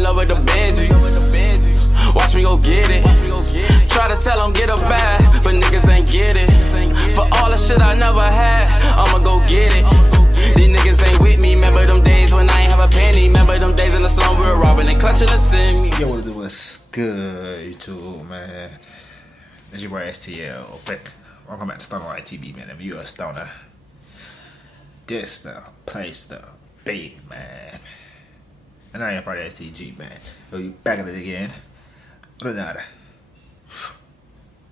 in love with the Benjis. Watch me go get it. Try to tell them get a bag, but niggas ain't get it. For all the shit I never had, I'ma go get it. These niggas ain't with me. Remember them days when I ain't have a penny. Remember them days in the slum we were robbing and clutching the sin. Yo, what's good, YouTube, man? It's your boy STL. Welcome back to Stoner Light TV, man. If you're a stoner, this the place to be, man. And I ain't part of STG, man. We'll be back at it again. What another?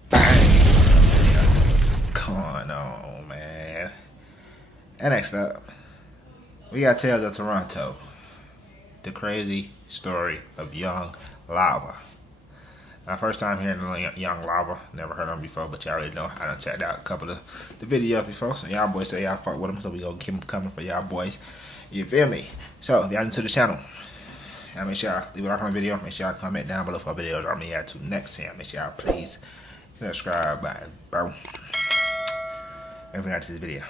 What's going on, man? And next up, we got Tales of Toronto. The crazy story of Young Lava. My first time hearing Young Lava. Never heard of him before, but y'all already know. I done checked out a couple of the videos before. So y'all boys say y'all fuck with him, so we gonna keep him coming for y'all boys. You feel me? So if y'all new to the channel, y'all make sure y'all leave a like on the video. Make sure y'all comment down below for videos I'm gonna add to next time. Make sure y'all please hit that subscribe button, bro. Everything out to this video.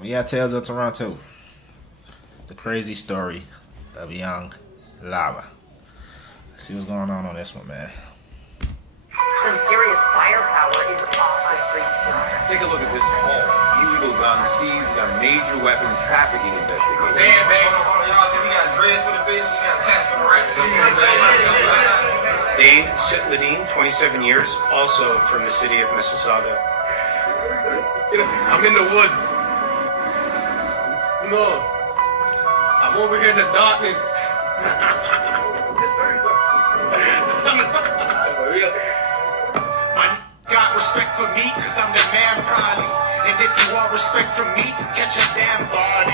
We got Tales of Toronto. The crazy story of Young Lava. Let's see what's going on this one, man. Some serious firepower is off the streets tonight. Take a look at this home. Illegal guns seized, got major weapon trafficking investigation. Hold on, y'all see we got dreads for the face, we got tats for the rest. Dane Sitladine, 27 years, also from the city of Mississauga. I'm in the woods. No, I'm over here in the darkness. Got respect for me, cause I'm the man probably. And if you want respect from me, catch a damn body.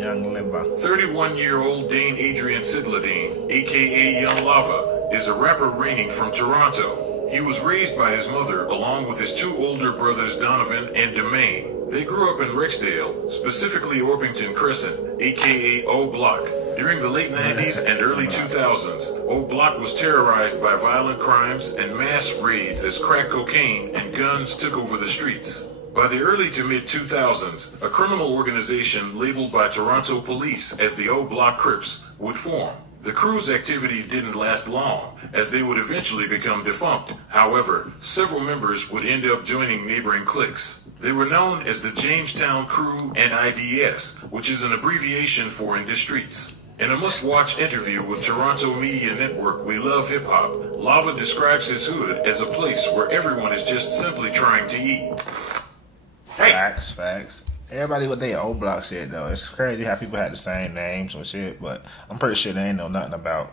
Young Lava. 31-year-old Dane Adrian Sitladine, aka Young Lava, is a rapper reigning from Toronto. He was raised by his mother along with his two older brothers Donovan and Domain. They grew up in Rexdale, specifically Orpington Crescent, aka O Block. During the late 90s and early 2000s, O Block was terrorized by violent crimes and mass raids as crack cocaine and guns took over the streets. By the early to mid-2000s, a criminal organization labeled by Toronto police as the O Block Crips would form. The crew's activity didn't last long, as they would eventually become defunct. However, several members would end up joining neighboring cliques. They were known as the Jamestown Crew and IDS, which is an abbreviation for In the Streets. In a must-watch interview with Toronto media network We Love Hip Hop, Lava describes his hood as a place where everyone is just simply trying to eat. Hey. Facts. Everybody with their old block shit though. It's crazy how people had the same names and shit, but I'm pretty sure they ain't know nothing about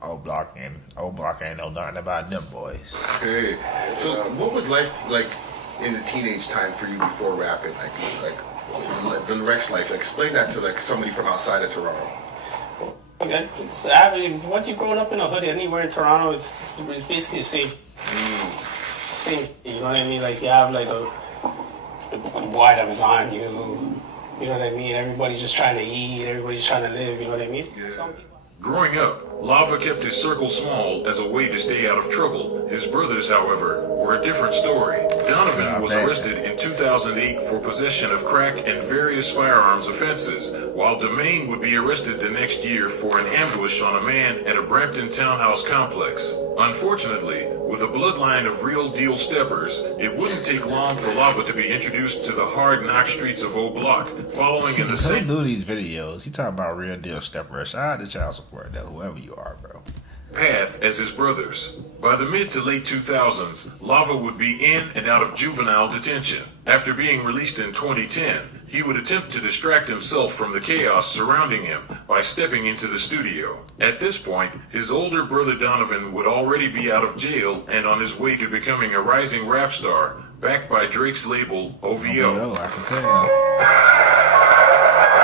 old block, and old block ain't know nothing about them boys. Hey, so what was life like in the teenage time for you before rapping? Like the Rex life. Like, explain that to like somebody from outside of Toronto. Okay, once you've grown up in a hood anywhere in Toronto, it's basically the same. Same, you know what I mean? Like you have like a boy that was on you. You know what I mean? Everybody's just trying to eat. Everybody's trying to live. You know what I mean? Yeah. Growing up, Lava kept his circle small as a way to stay out of trouble. His brothers, however, were a different story. Donovan was arrested in 2008 for possession of crack and various firearms offenses, while Domain would be arrested the next year for an ambush on a man at a Brampton townhouse complex. Unfortunately, with a bloodline of real-deal steppers, it wouldn't take long for Lava to be introduced to the hard-knock streets of O Block, following in the same... Who do these videos? He talking about real-deal steppers. Shout out to child support, though, whoever you are, bro. Path as his brothers. By the mid to late 2000s, Lava would be in and out of juvenile detention. After being released in 2010, he would attempt to distract himself from the chaos surrounding him by stepping into the studio. At this point, his older brother Donovan would already be out of jail and on his way to becoming a rising rap star, backed by Drake's label OVO. I can tell.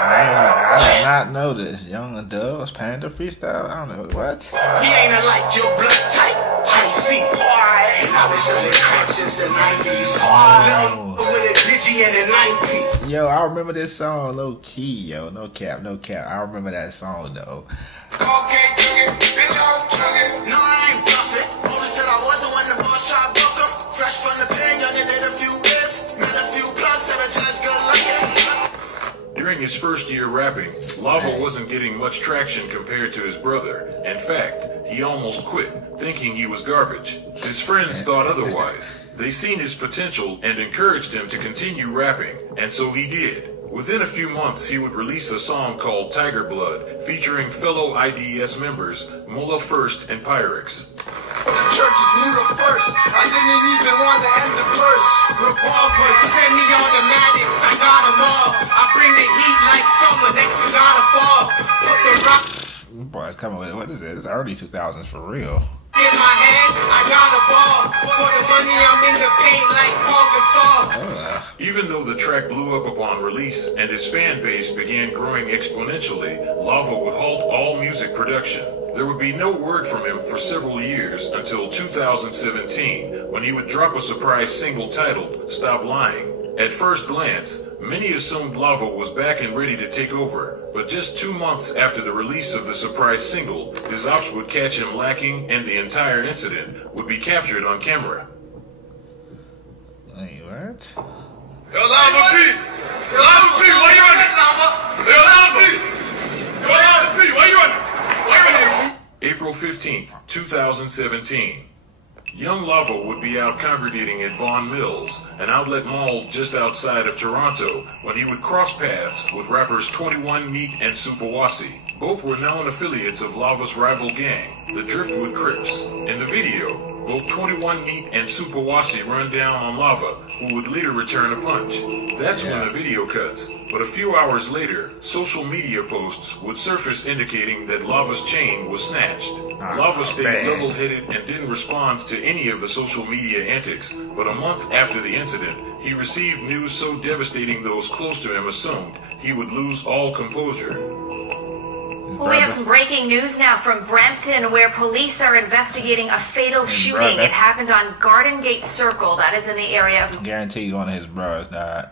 I did not know this. Young Adults, Panda Freestyle. I don't know what. He ain't like your blood type. I see. And I've been selling crack since the 90s. With a digi and a 90. Yo, I remember this song, low key, yo. No cap, no cap. I remember that song though. Okay, bitch, I'm chugging. No, I ain't bluffing. Only said I wasn't when the ball shot broke him. Fresh from the pen, younger than a few bits. Met a few plugs that I judge good looking. During his first year rapping, Lava wasn't getting much traction compared to his brother. In fact, he almost quit, thinking he was garbage. His friends thought otherwise. They seen his potential and encouraged him to continue rapping, and so he did. Within a few months, he would release a song called Tiger Blood, featuring fellow IDS members Mullah First and Pyrex. The church is Muda first. I didn't even want to end the verse. Revolvers, semi-automatics, I got them all. I bring the heat like summer, next you gotta fall. Put the rock. Boy, it's coming with, what is it? It's early 2000s for real. In my hand, I got a ball. For the money, I'm in the paint like Paul Gasol. Even though the track blew up upon release and his fan base began growing exponentially, Lava would halt all music production. There would be no word from him for several years until 2017, when he would drop a surprise single titled Stop Lying. At first glance, many assumed Lava was back and ready to take over, but just 2 months after the release of the surprise single, his ops would catch him lacking and the entire incident would be captured on camera. Wait, what? Yo, Lava P! Yo, Lava P, why you on it? Yo, Lava P! Yo, Lava P, why you on it? April 15th, 2017. Young Lava would be out congregating at Vaughan Mills, an outlet mall just outside of Toronto, when he would cross paths with rappers 21 Neat and Supawasi. Both were known affiliates of Lava's rival gang, the Driftwood Crips. In the video, both 21 Neat and Supawasi run down on Lava, who would later return a punch. That's when the video cuts. But a few hours later, social media posts would surface indicating that Lava's chain was snatched. Lava stayed level-headed and didn't respond to any of the social media antics. But a month after the incident, he received news so devastating those close to him assumed he would lose all composure. Well, we have some breaking news now from Brampton, where police are investigating a fatal shooting. It happened on Garden Gate Circle. That is in the area of... Guaranteed one of his bros died.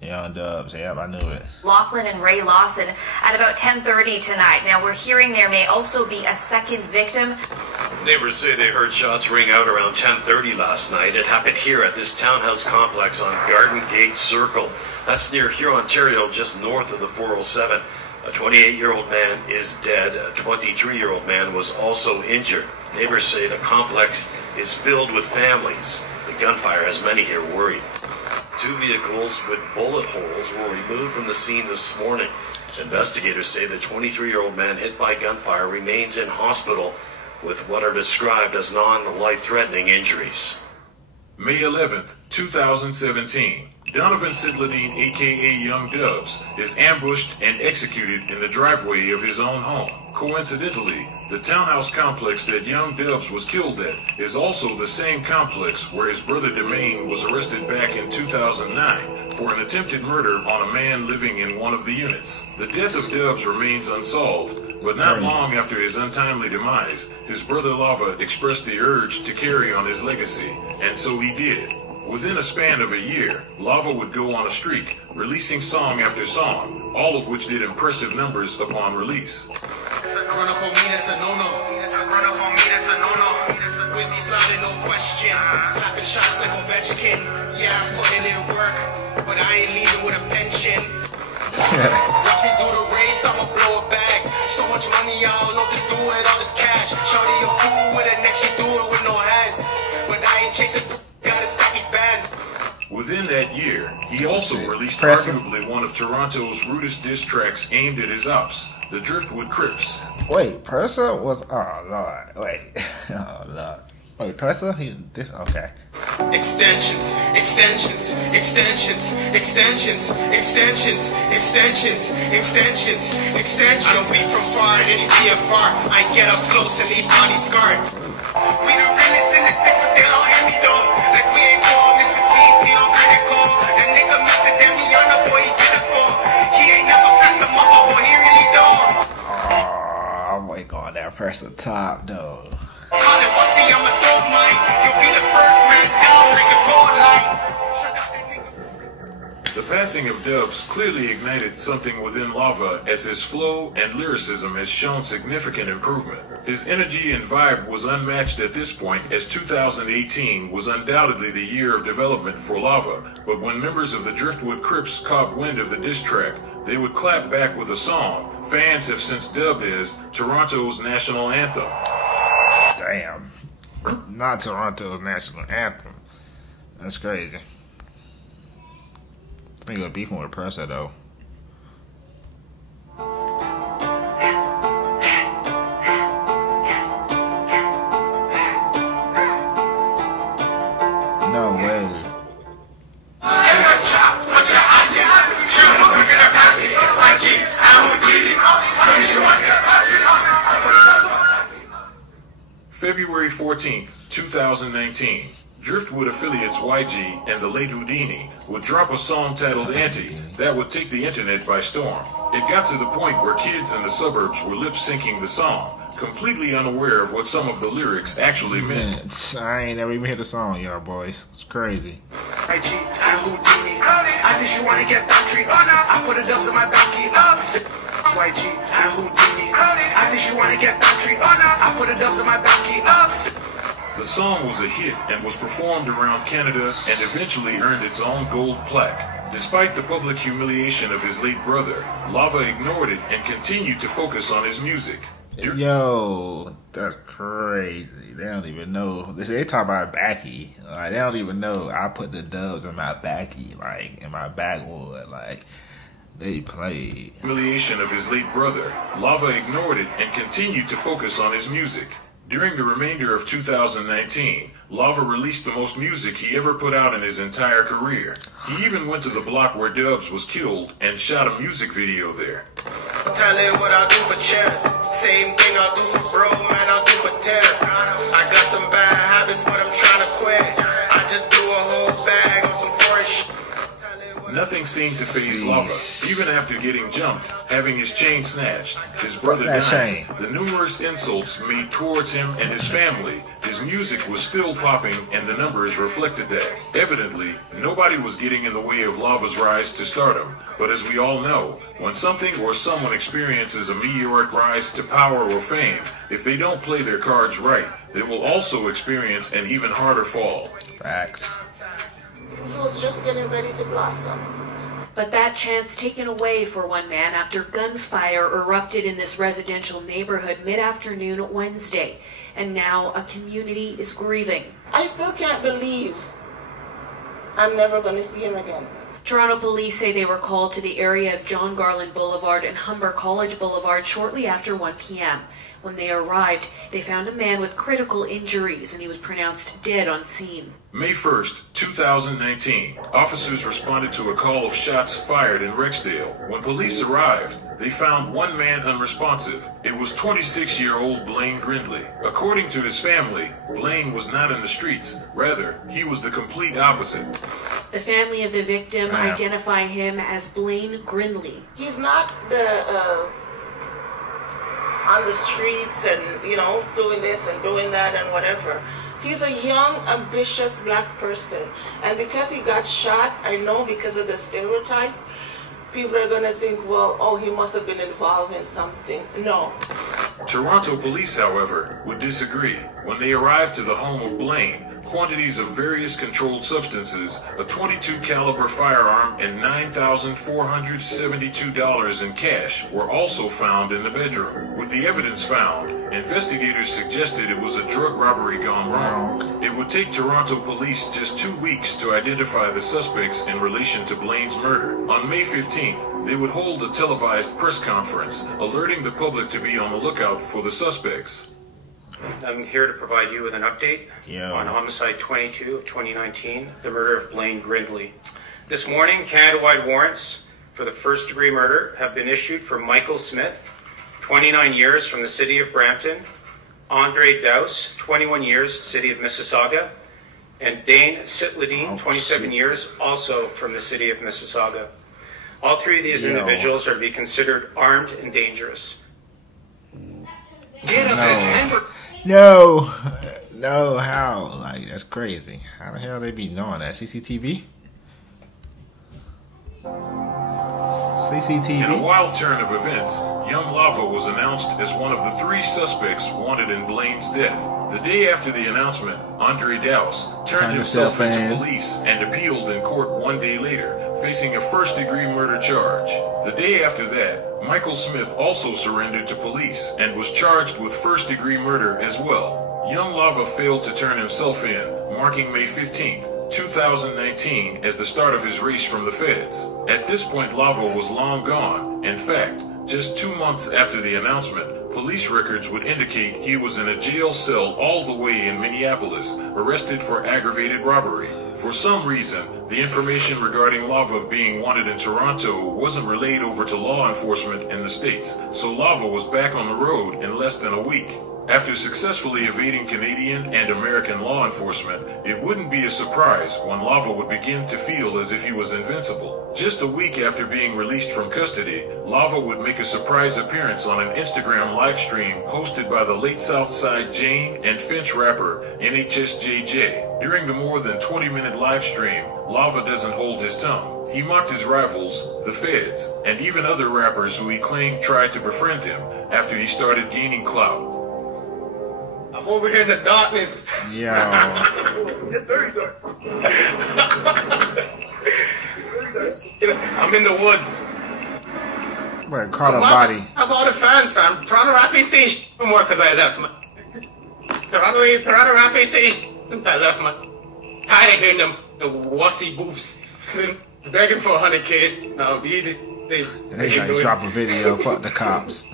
Young Dubs, yep, I knew it. Lachlan and Ray Lawson at about 10:30 tonight. Now, we're hearing there may also be a second victim. Neighbors say they heard shots ring out around 10:30 last night. It happened here at this townhouse complex on Garden Gate Circle. That's near here, Ontario, just north of the 407. A 28-year-old man is dead. A 23-year-old man was also injured. Neighbors say the complex is filled with families. The gunfire has many here worried. 2 vehicles with bullet holes were removed from the scene this morning. Investigators say the 23-year-old man hit by gunfire remains in hospital with what are described as non-life-threatening injuries. May 11th, 2017. Donovan Sidladine, a.k.a. Young Dubs, is ambushed and executed in the driveway of his own home. Coincidentally, the townhouse complex that Young Dubs was killed at is also the same complex where his brother Demain was arrested back in 2009 for an attempted murder on a man living in one of the units. The death of Dubs remains unsolved, but not long after his untimely demise, his brother Lava expressed the urge to carry on his legacy, and so he did. Within a span of a year, Lava would go on a streak, releasing song after song, all of which did impressive numbers upon release. Run up on me, that's a no-no. Run up on me, that's a no-no. Wizzy sliding, no question. Slapping shots like Ovechkin. Yeah, I'm putting in work, but I ain't leaving with a pension. Watch me do the race, I'ma blow a bag. So much money, I don't know what to do with all this cash. Shorty a fool with a neck, she do it with no hands. But I ain't chasing, gotta stop me fans. Within that year, he also released arguably one of Toronto's rudest diss tracks aimed at his ops, the Driftwood Crips. Wait, Persa was... Oh, Lord. Wait. Oh, Lord. Wait, Persa? Okay. Extensions, extensions, extensions, extensions, extensions, extensions, extensions, extensions. I don't be from far, then be far. I get up close and leave body scarred. We the realest in the six, but they don't hear me though. Like we ain't gold, Mr. T, we don't critical. That nigga Mr. Demiana, boy, he beautiful. He ain't never flexed the muscle, boy, he really don't. Oh, I'm waiting on that first to top, though. Call it once, I'ma throw mine. You'll be the first man down like a goal line. The passing of Dubs clearly ignited something within Lava, as his flow and lyricism has shown significant improvement. His energy and vibe was unmatched at this point, as 2018 was undoubtedly the year of development for Lava, but when members of the Driftwood Crips caught wind of the diss track, they would clap back with a song fans have since dubbed as Toronto's national anthem. Damn. Not Toronto's national anthem. That's crazy. I think we're beefing with Pressa though. No way. February 14th, 2019. Driftwood affiliates YG and the late Houdini would drop a song titled Auntie that would take the internet by storm. It got to the point where kids in the suburbs were lip-syncing the song, completely unaware of what some of the lyrics actually meant. I ain't never even heard the song, y'all boys. It's crazy. YG and Houdini, I think you wanna get country. I put a dubs in my backy. YG and Houdini, I think you wanna get country. I put a dubs in my backy. The song was a hit and was performed around Canada and eventually earned its own gold plaque. Despite the public humiliation of his late brother, Lava ignored it and continued to focus on his music. Yo, that's crazy. They don't even know. They talk about backy. Like, they don't even know I put the dubs in my backy, like, in my backwood. Like, they played. Humiliation of his late brother, Lava ignored it and continued to focus on his music. During the remainder of 2019, Lava released the most music he ever put out in his entire career. He even went to the block where Dubs was killed and shot a music video there. Tell it what I'll do for chance. Same thing I'll do for bro, man, I'll do for terror. I got some bad habits, but I'm trying to quit. I just do a whole bag of some foreign shit. Nothing seemed to faze Lava, even after getting jumped, having his chain snatched, his brother dying, the numerous insults made towards him and his family. His music was still popping and the numbers reflected that. Evidently, nobody was getting in the way of Lava's rise to stardom, but as we all know, when something or someone experiences a meteoric rise to power or fame, if they don't play their cards right, they will also experience an even harder fall. Facts. He was just getting ready to blossom. But that chance taken away for one man after gunfire erupted in this residential neighborhood mid-afternoon Wednesday. And now a community is grieving. I still can't believe I'm never going to see him again. Toronto police say they were called to the area of John Garland Boulevard and Humber College Boulevard shortly after 1 p.m. When they arrived, they found a man with critical injuries and he was pronounced dead on scene. May 1st, 2019, officers responded to a call of shots fired in Rexdale. When police arrived, they found one man unresponsive. It was 26-year-old Blaine Grindley. According to his family, Blaine was not in the streets. Rather, he was the complete opposite. The family of the victim identify him as Blaine Grindley. He's not on the streets and, you know, doing this and doing that and whatever. He's a young, ambitious black person. And because he got shot, I know because of the stereotype, people are going to think, well, oh, he must have been involved in something. No. Toronto police, however, would disagree. When they arrived to the home of Blaine, quantities of various controlled substances, a .22 caliber firearm, and $9,472 in cash were also found in the bedroom. With the evidence found, investigators suggested it was a drug robbery gone wrong. It would take Toronto police just 2 weeks to identify the suspects in relation to Blaine's murder. On May 15th, they would hold a televised press conference, alerting the public to be on the lookout for the suspects. I'm here to provide you with an update on Homicide 22 of 2019, the murder of Blaine Grindley. This morning, Canada-wide warrants for the first-degree murder have been issued for Michael Smith, 29 years, from the city of Brampton, Andre Dowse, 21 years, city of Mississauga, and Dane Sitladine, 27 years, also from the city of Mississauga. All three of these individuals are to be considered armed and dangerous. Get up to 10%. No, how? Like, that's crazy. How the hell they be knowing that? CCTV? CCTV. In a wild turn of events, young Lava was announced as one of the 3 suspects wanted in Blaine's death. The day after the announcement, Andre Dowse turned himself into police and appealed in court 1 day later, facing a first-degree murder charge. The day after that, Michael Smith also surrendered to police and was charged with first-degree murder as well. Young Lava failed to turn himself in, marking May 15th. 2019 as the start of his race from the feds. At this point, Lava was long gone. In fact, just 2 months after the announcement, police records would indicate he was in a jail cell all the way in Minneapolis, arrested for aggravated robbery. For some reason, the information regarding Lava being wanted in Toronto wasn't relayed over to law enforcement in the States, so Lava was back on the road in less than a week. After successfully evading Canadian and American law enforcement, it wouldn't be a surprise when Lava would begin to feel as if he was invincible. Just a week after being released from custody, Lava would make a surprise appearance on an Instagram live stream hosted by the late Southside Jane and Finch rapper NHSJJ. During the more than 20-minute live stream, Lava doesn't hold his tongue. He mocked his rivals, the feds, and even other rappers who he claimed tried to befriend him after he started gaining clout. I'm over here in the darkness. Yeah. It's very dark. I'm in the woods. What, caught a body. I have all the fans, fam. Toronto rap ain't saying shit no more because I left, man. Toronto rap ain't saying shit since I left, man. Tired of hearing them the wussy boofs begging for $100K. They gotta drop a video. Fuck the cops.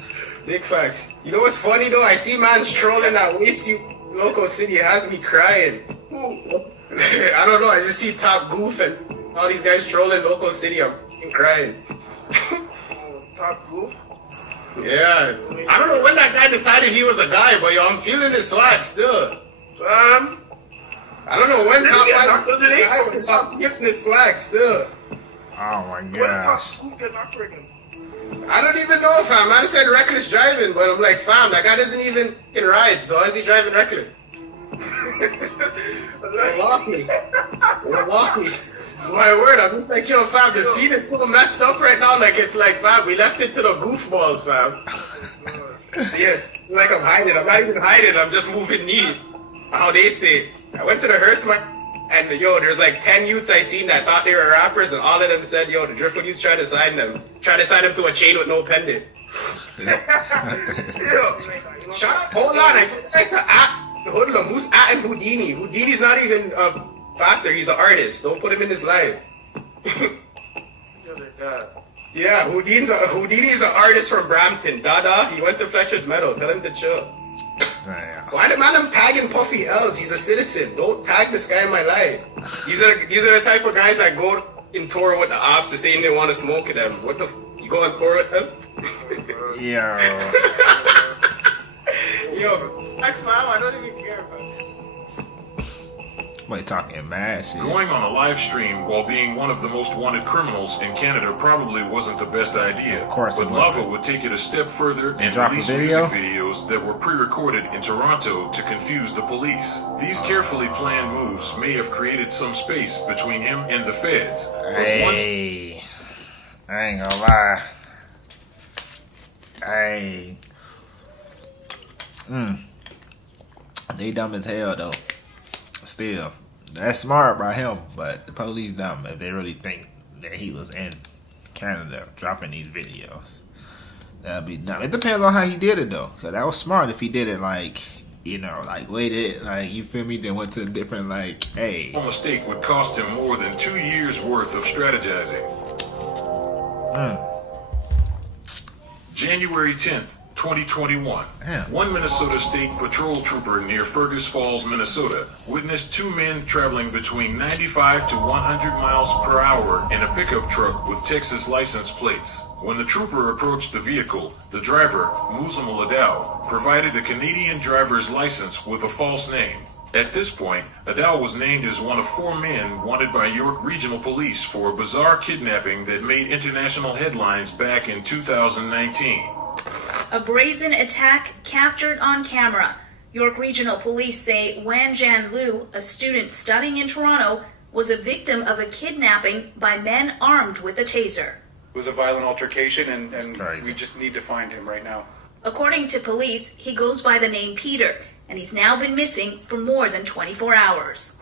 Big facts. You know what's funny though? I see man strolling that Waste You Local City. It has me crying. I don't know. I just see Top Goof and all these guys trolling Local City. I'm crying. Top Goof? Yeah. I don't know when that guy decided he was a guy, but yo, I'm feeling his swag still. I don't know when Top Goof was a guy, but I'm feeling his swag still. Oh my gosh. I don't even know, fam. Man said reckless driving, but I'm like, fam, that guy doesn't even ride, so how is he driving reckless? Walk me. My word, I'm just like, yo, fam, the scene is so messed up right now, like, it's like, fam, we left it to the goofballs, fam. Yeah, it's like I'm hiding. I'm not even hiding, I'm just moving neat. How they say. I went to the hearse, man. And yo, there's like 10 youths I seen that thought they were rappers, and all of them said, yo, the Driftwood youths tried to sign them to a chain with no pendant. Yo, shut up, hold on, I told you guys to act the hoodlum. Who's atting Houdini? Houdini's not even a factor, he's an artist. Don't put him in this live. Yeah, Houdini's an artist from Brampton. Dada, he went to Fletcher's Meadow. Tell him to chill. Why the man I'm tagging Puffy L's? He's a citizen. Don't tag this guy in my life. These are the type of guys that go in tour with the ops to say they want to smoke them. What the? You go on tour with them? Yeah. Yo, text my I don't even care. Somebody talking mad shit. Going on a live stream while being one of the most wanted criminals in Canada probably wasn't the best idea. Of course, but Lava would take it a step further and release music videos that were pre-recorded in Toronto to confuse the police. These carefully planned moves may have created some space between him and the feds. Hey, I ain't gonna lie. Hey. They dumb as hell though. Still, that's smart by him, but the police dumb if they really think that he was in Canada dropping these videos. That'd be dumb. It depends on how he did it though, cause that was smart if he did it like, you know, like waited, like you feel me, then went to a different like, hey. A mistake would cost him more than 2 years worth of strategizing. January 10th. 2021. One Minnesota State Patrol trooper near Fergus Falls, Minnesota, witnessed 2 men traveling between 95 to 100 miles per hour in a pickup truck with Texas license plates. When the trooper approached the vehicle, the driver, Muzamal Adao, provided a Canadian driver's license with a false name. At this point, Adao was named as one of 4 men wanted by York Regional Police for a bizarre kidnapping that made international headlines back in 2019. A brazen attack captured on camera. York Regional Police say Wan Jan Liu, a student studying in Toronto, was a victim of a kidnapping by men armed with a taser. It was a violent altercation, and we just need to find him right now. According to police, he goes by the name Peter, and he's now been missing for more than 24 hours.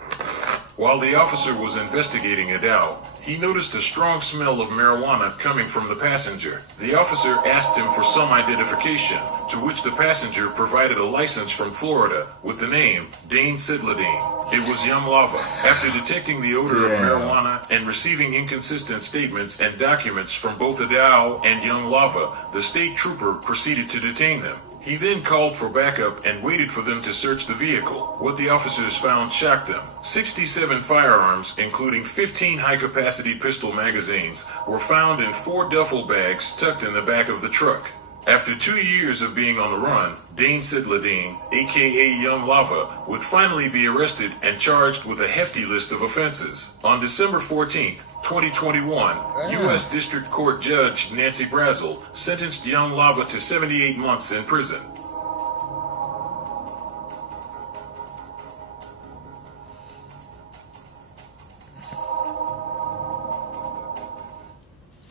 While the officer was investigating Adao, he noticed a strong smell of marijuana coming from the passenger. The officer asked him for some identification, to which the passenger provided a license from Florida with the name Dane Sidladine. It was Young Lava. After detecting the odor of marijuana and receiving inconsistent statements and documents from both Adao and Young Lava, the state trooper proceeded to detain them. He then called for backup and waited for them to search the vehicle. What the officers found shocked them. 67 firearms, including 15 high-capacity pistol magazines, were found in 4 duffel bags tucked in the back of the truck. After 2 years of being on the run, Dane Sidladine, aka Young Lava, would finally be arrested and charged with a hefty list of offenses. On December 14th, 2021, U.S. District Court Judge Nancy Brazel sentenced Young Lava to 78 months in prison.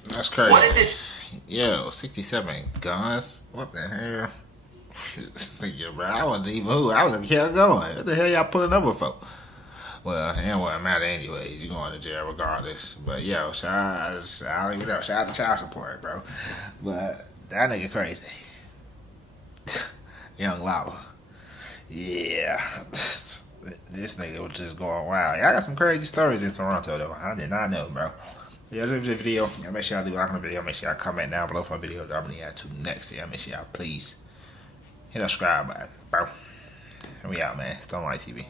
That's crazy. What if it's... Yo, 67 guns? What the hell? Bro, I wasn't even who. I was kept going. What the hell y'all pulling over for? Well, it wouldn't matter anyways. You're going to jail regardless. But yo, I don't even know. Shout out to child support, bro. But that nigga crazy. Young Lava. Yeah. This nigga was just going wild. Y'all got some crazy stories in Toronto, though. I did not know, bro. Yeah, this video. Y'all make sure y'all leave a like on the video. Make sure y'all comment down below for a video that I'm going to add to next. Y'all make sure y'all please hit that subscribe button, bro. And we out, man. It's Donovan TV.